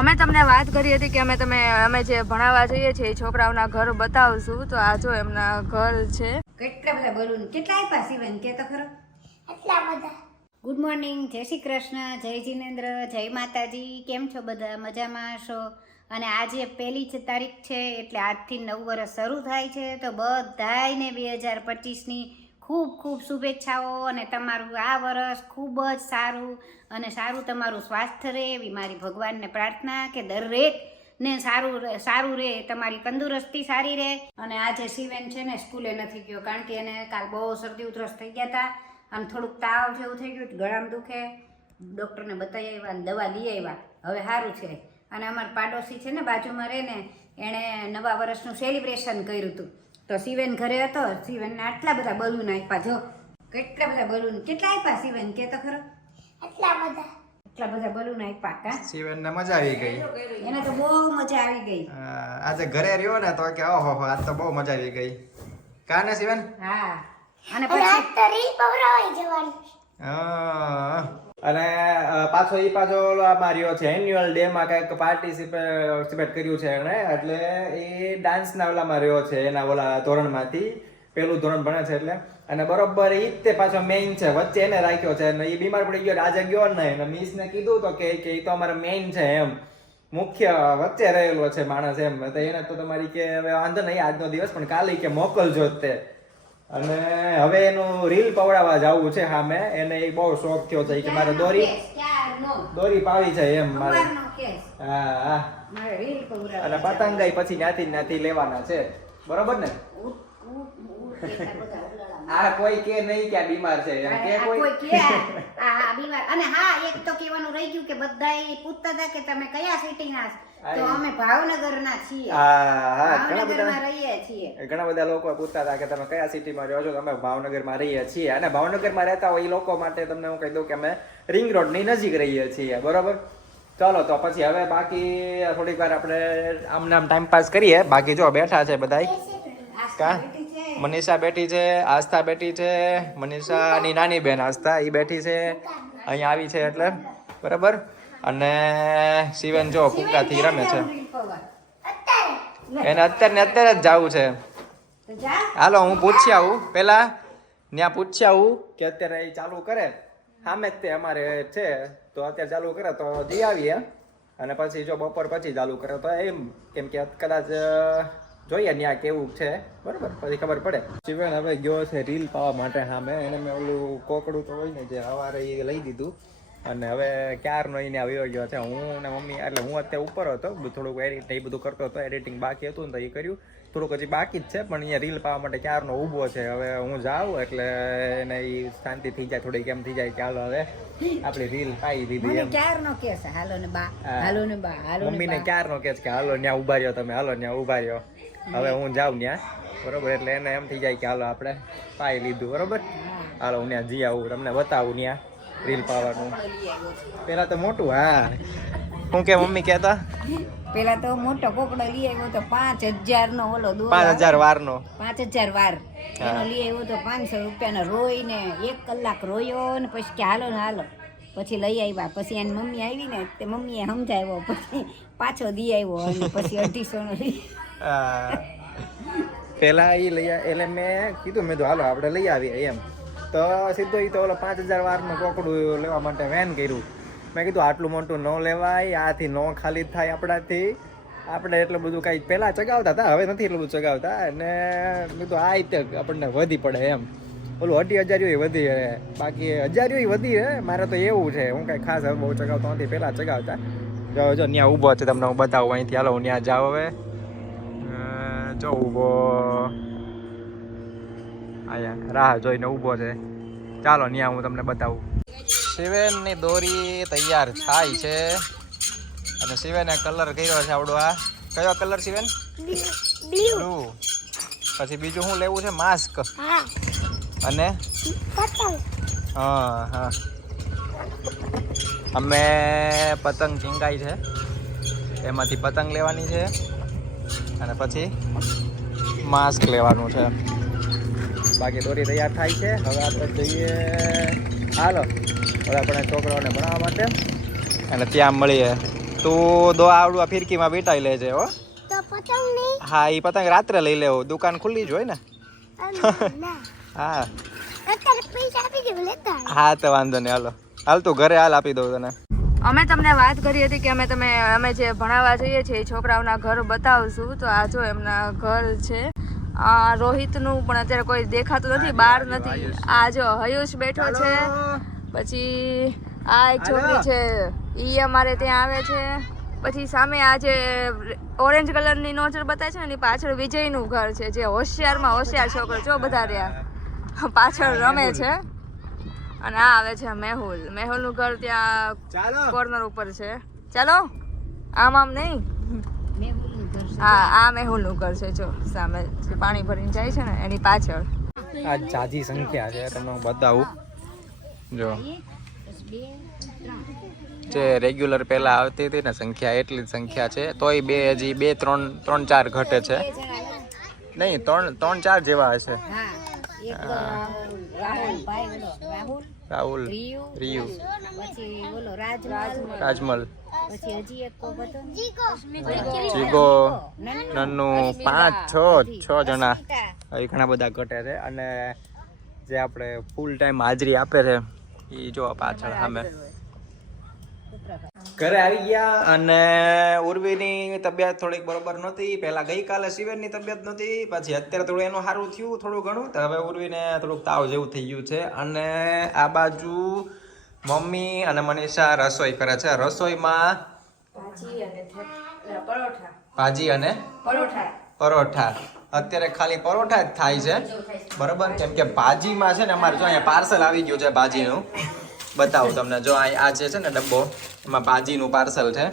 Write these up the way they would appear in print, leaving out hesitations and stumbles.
અમે તમને વાત કરી હતી કે અમે જે ભણાવવા જઈએ છીએ છોકરાઓના ઘર બતાવશું, તો આ જો એમના ઘર છે. કેટલા બધા બલૂન કેટલા આપ્યા શિવન કે તો ખરો? એટલા બધા. ગુડ મોર્નિંગ, જય શ્રી કૃષ્ણ, જય જિનેન્દ્ર, જય માતાજી. કેમ છો બધા? મજામાં હશો? અને આજે 1 તારીખ છે એટલે આજથી નવું વર્ષ શરૂ થાય છે. તો બધાયને 2025ની ખૂબ ખૂબ શુભેચ્છાઓ અને તમારું આ વર્ષ ખૂબ જ સારું અને સારું તમારું સ્વાસ્થ્ય રહે એવી મારી ભગવાનને પ્રાર્થના કે દરેકને સારું રહે, તમારી તંદુરસ્તી સારી રહે. અને આજે શિવેન છે ને સ્કૂલે નથી ગયો કારણ કે એને કાલ બહુ શરદી ઉધરસ થઈ ગયા હતા. આમ થોડુંક તાવ જેવું થઈ ગયું, ગળામાં દુખે, ડૉક્ટરને બતાવી આવ્યા અને દવા લઈ આવ્યા, હવે સારું છે. અને અમારા પાડોશી છે ને બાજુમાં રહે ને, એણે નવા વર્ષનું સેલિબ્રેશન કર્યું હતું. તો શિવેન ઘરે હતો, શિવેનને આટલા બધા બલૂન આપ્યા. જો કેટલા બધા બલૂન કેટલા આપ્યા શિવેન કે તો ખરો? એટલા બધા. એટલા બધા બલૂન આપ્યા કા? શિવેનને મજા આવી ગઈ. એને તો બહુ મજા આવી ગઈ. આજે ઘરે રહ્યો ને તો કે ઓહો આજ તો બહુ મજા આવી ગઈ. કાને શિવેન? હા. અને અને આજ તો રીલ પવરાવાઈ જવાની. અને પાછો આમાં રહ્યો છે એન્યુઅલ ડે માં કઈક પાર્ટિસિપેટ કર્યું છે એને, એટલે એ ડાન્સ ના ઓલામાં રહ્યો છે, એના ઓલા ધોરણમાંથી પેલું ધોરણ ભણે છે એટલે. અને બરોબર ઈ જ તે પાછો મેઇન છે, વચ્ચે એને રાખ્યો છે. અને એ બીમાર પડી ગયો આજે ગયો નહીં. મિસ ને કીધું તો કે એ તો અમારે મેઇન છે એમ, મુખ્ય વચ્ચે રહેલો છે માણસ એમ. તો એને તો તમારી કે હવે વાંધો નહીં આજનો દિવસ, પણ કાલે કે મોકલજો જ તે. અને હવે એનું રીલ પવડાવવા જવું છે સામે. એને એ બહુ શોખ થયો છે કે મારે દોરી પાવી છે એમ મારે. હા. અને પતંગાઈ પછી ત્યાંથી લેવાના છે, બરોબર ને? આ કોઈ કે નહીં કે આ બીમાર છે એમ કે કોઈ બીમાર. અને હા, એક તો કહેવાનું રહી ગયું કે બધાય પૂછતા હતા કે તમે કયા સિટીના છો? તો અમે ભાવનગરના છીએ. ભાવનગરમાં રહીએ છીએ. ઘણા બધા લોકો પૂછતા હતા કે તમે કયા સિટીમાં રહો છો? અમે ભાવનગરમાં રહીએ છીએ. અને ભાવનગરમાં રહેતા હોય એ લોકો માટે તમને હું કહી દઉં કે અમે રિંગ રોડની નજીક રહીએ છીએ, બરોબર? ચાલો તો પછી હવે બાકી થોડીક વાર આપણે આમને આમ ટાઈમ પાસ કરીએ. બાકી જો બેઠા છે બધાય. કા મનીષા બેઠી છે, આસ્થા બેઠી છે, મનીષાની નાની બેન આસ્થા એ બેઠી છે અહીંયા આવી છે એટલે, બરાબર? અને શિવેન જો ફૂકાથી રમે છે. એને અત્યારે જ જવું છે. હાલો હું પૂછી આવું પેલા, ત્યાં પૂછી આવું કે અત્યારે એ ચાલુ કરે સામે જ તે અમારે છે, તો અત્યારે ચાલુ કરે તો જઈ આવીએ. અને પછી જો બપોર પછી ચાલુ કરે તો એમ, કેમ કે કદાચ જોઈએ ત્યાં કેવું છે, બરોબર? પછી ખબર પડે. શિવેન હવે ગયો છે રીલ પાવા માટે સામે. એને મેં ઓલું કોકડું તો હોય ને જે સવારે એ લઈ દીધું. અને હવે ક્યારનો એને આવ્યો ગયો છે. હું ને મમ્મી, એટલે હું અત્યારે ઉપર હતો, થોડુંક એડિટ એ બધું કરતો હતો, એડિટિંગ બાકી હતું ને તો એ કર્યું. થોડુંક હજી બાકી જ છે, પણ અહીંયા રીલ પાવા માટે ક્યારનો ઊભો છે. હવે હું જાઉં એટલે એને એ શાંતિ થઈ જાય, થોડીક એમ થઈ જાય કે હાલો હવે આપણી રીલ પાઈ દીધી એમ. ક્યારનો કે છે હાલો ને બા, હાલો ને બા, હાલો ને મમ્મીને ક્યારનો કે છે કે હાલો ત્યાં ઉભા રહ્યો તમે, હાલો ત્યાં ઉભા રહ્યો. હવે હું જાઉં ત્યાં, બરોબર? એટલે એને એમ થઈ જાય કે હાલો આપણે પાઈ લીધું, બરોબર? હાલો હું ત્યાં જઈ આવું, તમને બતાવું ત્યાં રીલ પાવાનું. પેલા તો મોટું, હા શું કે મમ્મી કહેતા? પેલા તો મોટો કોકડો લઈ આવ્યો તો 5000 નો ઓલો 5000 વારનો, 5000 વાર એનો લઈ આવ્યો તો 500 રૂપિયાનો. રોઈને 1 કલાક રોયો ને પછી કે હાલો ને હાલો, પછી લઈ આવ્યા. પછી એની મમ્મી આવી ને તે મમ્મીએ સમજાવ્યો, પછી પાછો દી આવ્યો અને પછી 250 નો લઈ. પેલા એ લઈ એટલે મેં કીધું, મેં તો હાલો આપણે લઈ આવીએ એમ. તો સીધો એ તો ઓલો 5000 વારનું કોકડું લેવા માટે વેન કર્યું. મેં કીધું આટલું મોટું ન લેવાય, આથી ન ખાલી થાય આપણાથી. આપણે એટલું બધું કાંઈ પહેલાં ચગાવતા હતા, હવે નથી એટલું બધું ચગાવતા. અને મેં કીધું આ રીતે આપણને વધી પડે એમ. ઓલું 2,500 વધી હે, બાકી 1000 વધી હે. મારે તો એવું છે, હું કાંઈ ખાસ હવે બહુ ચગાવતો નથી, પહેલાં ચગાવતા. જો ત્યાં ઊભો છે, તમને હું બતાવું અહીંથી. હાલો હું ત્યાં જાઉં હવે. જો ઊભો અહીંયા રાહ જોઈને ઊભો છે. ચાલો ત્યાં હું તમને બતાવું. શિવેનની દોરી તૈયાર થાય છે. અને શિવેને કલર કર્યો છે આવડો. આ કયો કલર શિવેન? બ્લુ. પછી બીજું શું લેવું છે? માસ્ક. અને હા અમે પતંગ ચીંગાઈ છે, એમાંથી પતંગ લેવાની છે. અને પછી માસ્ક લેવાનું છે. બાકી દોરી તૈયાર થાય છે. હવે આપણે જઈએ, હાલો હવે આપણે છોકરાઓને ભણાવવા માટે. અને ત્યાં મળીએ તું દો આવડું આ ફિરકીમાં વીંટાઈ લેજે હો. તો પતંગ નહીં હા એ પતંગ રાત્રે લઈ લેવો, દુકાન ખુલ્લી જ હોય ને. ના હા અત્યારે પૈસા આપી દે લેતા આવ. હા તો વાંધો નહીં, હાલો હાલ તું ઘરે હાલ, આપી દઉં તને. અમે તમને વાત કરી હતી કે અમે જે ભણાવવા જઈએ છીએ એ છોકરાઓના ઘર બતાવશું. તો આ જો એમના ઘર છે. આ રોહિતનું પણ અત્યારે કોઈ દેખાતું નથી, બહાર નથી. આ જો હયુષ બેઠો છે, પછી આ એક છોકરી છે ઈ અમારે ત્યાં આવે છે. પછી સામે આ જે ઓરેન્જ કલરની નોચર બતાવે છે ને એની પાછળ વિજયનું ઘર છે, જે હોશિયારમાં હોશિયાર છોકરો જો બધા રહ્યા પાછળ રમે છે. અને આ આવે છે મેહુલનું ઘર ત્યાં કોર્નર ઉપર છે. ચાલો આમ નહીં, હા આ મેહુલનું ઘર છે જો સામે પાણી ભરીને જાય છે ને એની પાછળ. આ જાજી સંખ્યા છે, તમને હું બતાવું. જો જે રેગ્યુલર પહેલા આવતી હતી ને સંખ્યા એટલી જ સંખ્યા છે, તોય હજી 2-3-4 ઘટે છે. નહીં 3-4 જેવા હશે. રાહુલ, રિયુ, રાજમલ, જીગો, નન્નુ, 5-6 જણા એ ઘણા બધા ઘટે છે. અને જે આપણે ફૂલ ટાઈમ હાજરી આપે છે એ જો પાછળ સામે ઘરે આવી ગયા. અને ઉર્વીની તબિયત થોડીક બરોબર નહોતી. પહેલા ગઈકાલે શિવેનની તબિયત નહોતી, પછી અત્યારે થોડું એનું સારું થયું થોડું ઘણું. તો હવે ઉર્વીને થોડુંક તાવ જેવું થઈ ગયું છે. અને આ બાજુ મમ્મી અને મનીષા રસોઈ કરે છે. રસોઈમાં ભાજી અને પરોઠા. અત્યારે ખાલી પરોઠા જ થાય છે, બરોબર. કેમ કે ભાજીમાં છે ને અમારે જો અહીંયા પાર્સલ આવી ગયું છે ભાજીનું. બતાવું તમને, જો આ જે છે ને ડબ્બો, એમાં ભાજીનું પાર્સલ છે.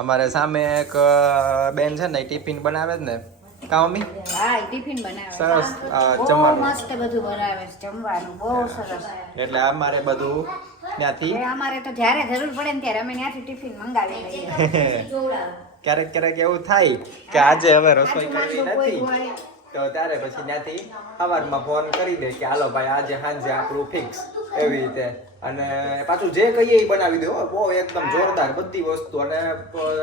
અમારે સામે એક બેન છે ને એ ટિફિન બનાવે જ ને, કા મમ્મી? હા ટિફિન બનાવે સરસ જમવાનું મસ્ત બધું બનાવે છે, જમવાનું બહુ સરસ. એટલે અમારે બધું ત્યાંથી અમારે તો જ્યારે જરૂર પડે ને ત્યારે અમે ત્યાંથી ટિફિન મંગાવી લઈએ. ક્યારેક એવું થાય કે આજે હવે રસોઈ કરવી નથી, તો ત્યારે પછી ત્યાંથી સવારમાં ફોન કરી દે કે હાલો ભાઈ આજે સાંજે આપણું ફિક્સ, એવી રીતે. અને પાછું જે કહીએ એ બનાવી દે, બહુ એકદમ જોરદાર બધી વસ્તુ. અને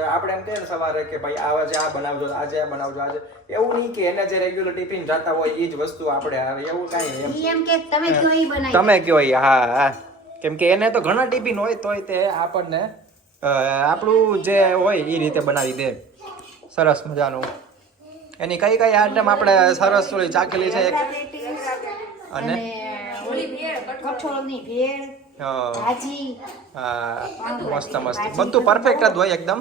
આપણે એમ કહીએ ને સવારે કે ભાઈ આજે આ બનાવજો, આજે આ બનાવજો, આજે એવું નહીં કે એને જે રેગ્યુલર ટિફિન જાતા હોય એ જ વસ્તુ આપણે આવે, એવું કાંઈ એમ કે તમે કયો ઈ બનાવી, તમે કયો ઈ. હા કેમ કે એને તો ઘણા ટિફિન હોય તોય તે આપણને આપણું જે હોય એ રીતે બનાવી દે, સરસ મજાનું. એની કઈ આઈટમ આપણે સરસ થોડી ચાખેલી છે. અને કઠોળની ભેળ, ભાજી, મસ્ત બધું પરફેક્ટ જ હોય એકદમ.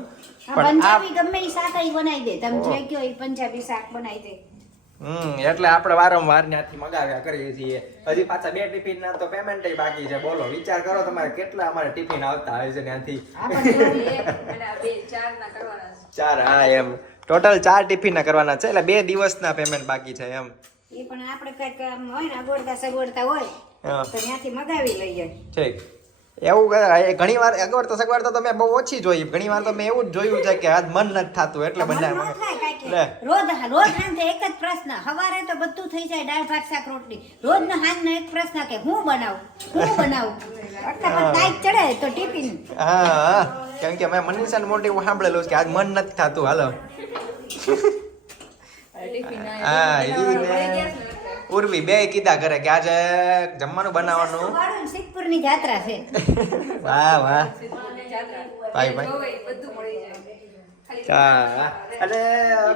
પંજાબી ગમે ઈ શાક ઈ બનાવી દે, તમે જે કયો ઈ પંજાબી શાક બનાવી દે. એટલે આપણે વારંવાર ત્યાંથી મગાવ્યા કરીએ છીએ. હજી પાછા 2 ટિફિન ના તો પેમેન્ટ બાકી છે. બોલો વિચાર કરો તમારે કેટલા અમારે ટિફિન આવતા હોય છે ત્યાંથી. 4, હા એમ ટોટલ 4 ટિફિન ના કરવાના છે, એટલે 2 દિવસના પેમેન્ટ બાકી છે એમ. એ પણ આપણે કઈક હોય ને અગવડતા સગવડતા હોય તો ત્યાંથી મગાવી લઈએ. ઠીક, એવું ઘણી વાર અગવડતા સગવડતા તો મેં બહુ ઓછી જોઈ. ઘણી વાર તો મેં એવું જ જોયું છે કે આજ મન નથી થતું એટલે બનાવે. રોજ સાંજે એક જ પ્રશ્ન, સવારે તો બધું થઈ જાય દાળ ભાત શાક રોટલી, રોજ નો સાંજનો એક પ્રશ્ન કે હું બનાવું કાંઈક ચડે તો ટિફિન. હા કેમ કે મેં મનીષાને મોટી સાંભળેલું કે આજ મન નથી થતું હાલો. હા ઉર્વી બે કીધા કરે કે આજે જમવાનું બનાવવાનું. સિદ્ધપુરની જાત્રા છે. વાહ ભાઈ. હા અને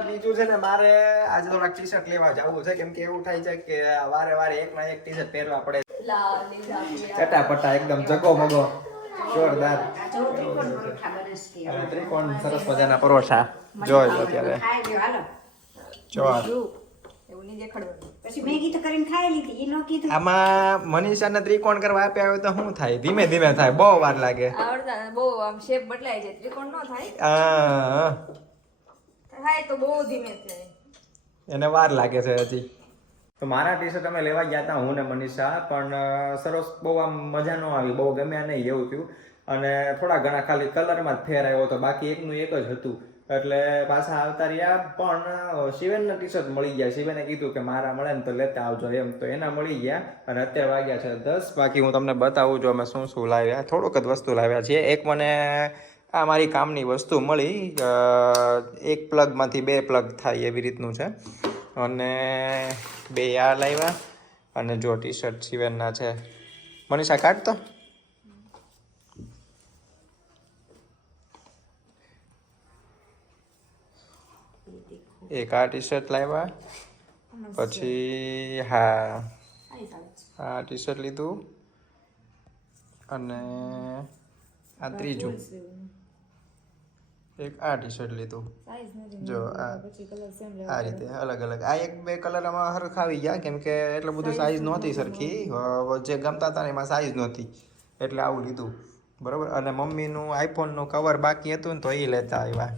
બીજું છે ને મારે આજે થોડાક ટી શર્ટ લેવા જવું છે. કેમ કે એવું થાય છે કે વારે એકના એક ટી શર્ટ પહેરવા પડે, ચટાપટા એકદમ જગો જોરદાર. ત્રિકોણ સરસ મજાના પરોઠા જોઈ લો ત્યારે. પછી મેગી તો કરીને ખાઈ લીધી, ઈ નો કીધું. આમાં મનીષાને ત્રિકોણ કરવા આપ્યા હોય તો શું થાય? ધીમે થાય, બહુ વાર લાગે. બહુ આમ શેપ બદલાય છે, ત્રિકોણ નો થાય તો બહુ ધીમે થાય, એને વાર લાગે છે હજી. તો મારા ટી શર્ટ અમે લેવા ગયા હતા હું ને મનીષા, પણ સરસ બહુ આમ મજા ન આવી, બહુ ગમ્યા નહીં એવું થયું. અને થોડા ઘણા ખાલી કલરમાં જ ફેર આવ્યો હતો, બાકી એકનું એક જ હતું. એટલે પાછા આવતા રહ્યા. પણ શિવેનના ટી શર્ટ મળી ગયા. શિવેને કીધું કે મારા મળે ને તો લેતા આવજો એમ, તો એના મળી ગયા. અને અત્યારે વાગ્યા છે 10. બાકી હું તમને બતાવું જો અમે શું લાવ્યા. થોડુંક જ વસ્તુ લાવ્યા છીએ. એક મને આ મારી કામની વસ્તુ મળી એક પ્લગમાંથી 2 પ્લગ થાય એવી રીતનું છે અને 2 આ લાવ્યા અને જો ટી શર્ટ સિવેનના છે મનીષા કાઢતો એક આ ટી શર્ટ લાવ્યા પછી હા આ ટી શર્ટ લીધું અને આ ત્રીજું એક આ ટી શર્ટ લીધું જો આ રીતે અલગ અલગ આ 1-2 કલર આમાં હરખા આવી ગયા કેમ કે એટલું બધું સાઈઝ નહોતી સરખી જે ગમતા હતા ને એમાં સાઈઝ નહોતી એટલે આવું લીધું બરાબર અને મમ્મીનું આઈફોનનું કવર બાકી હતું ને તો એ લેતા આવ્યા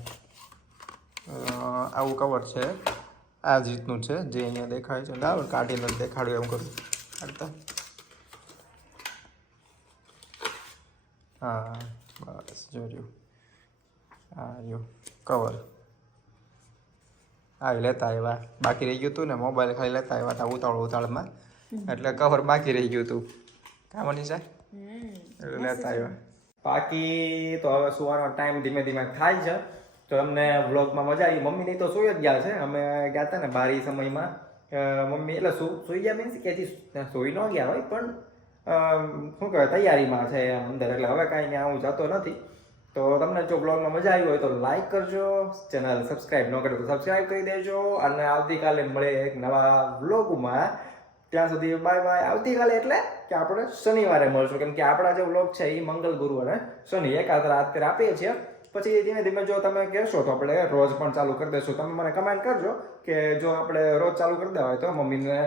આવું કવર છે આ જ રીતનું છે જે અહીંયા દેખાય છે લાવ કાઢીને દેખાડ્યું એમ કરું કાઢતા હા બસ જોયું હા જો કવર હા એ લેતા આવ્યા બાકી રહી ગયું હતું ને મોબાઈલ ખાલી લેતા આવ્યા હતા ઉતાળમાં એટલે કવર બાકી રહી ગયું હતું કામ મનીષા એટલે લેતા આવ્યા બાકી તો હવે સુવાનો ટાઈમ ધીમે ધીમે થાય છે તો તમને વ્લોગમાં મજા આવી મમ્મીની તો સુઈ જ ગયા છે અમે ગયા હતા ને બારી સમયમાં મમ્મી એટલે સુઈ ગયા મીન્સ કે હજી સુઈ ન ગયા હોય પણ શું કહેવાય તૈયારીમાં છે એમ અંદર એટલે હવે કાંઈ ત્યાં હું જતો નથી તો તમને જો બ્લોગમાં મજા આવી હોય તો લાઈક કરજો ચેનલ સબસ્ક્રાઈબ ન કરો તો સબસ્ક્રાઈબ કરી દેજો અને આવતીકાલે મળે એક નવા વ્લોગમાં ત્યાં સુધી બાય બાય આવતીકાલે એટલે કે આપણે શનિવારે મળશું કેમ કે આપણા જે વ્લોગ છે એ મંગળ ગુરુ અને શનિ એકાદ રાત આપીએ છીએ પછી ધીમે ધીમે જો તમે કહેશો તો આપણે રોજ પણ ચાલુ કરી દઈશું તમે મને કમેન્ટ કરજો કે જો આપણે રોજ ચાલુ કરી દેવા હોય તો મમ્મીને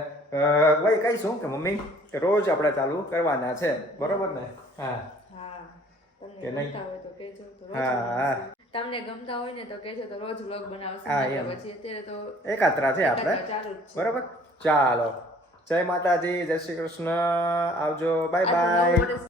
ભાઈ કહીશું કે મમ્મી રોજ આપણે ચાલુ કરવાના છે બરોબર ને હા કે નહીં હા તમને ગમતા હોય ને તો કહેજો તો રોજ વ્લોગ બનાવશું હા, એમ. પછી અત્યારે તો એકાત્રા છે આપણે ચાલુ જ છે. બરોબર ચાલો જય માતાજી જય શ્રી કૃષ્ણ આવજો બાય આજનું નવું બાય વર્ષ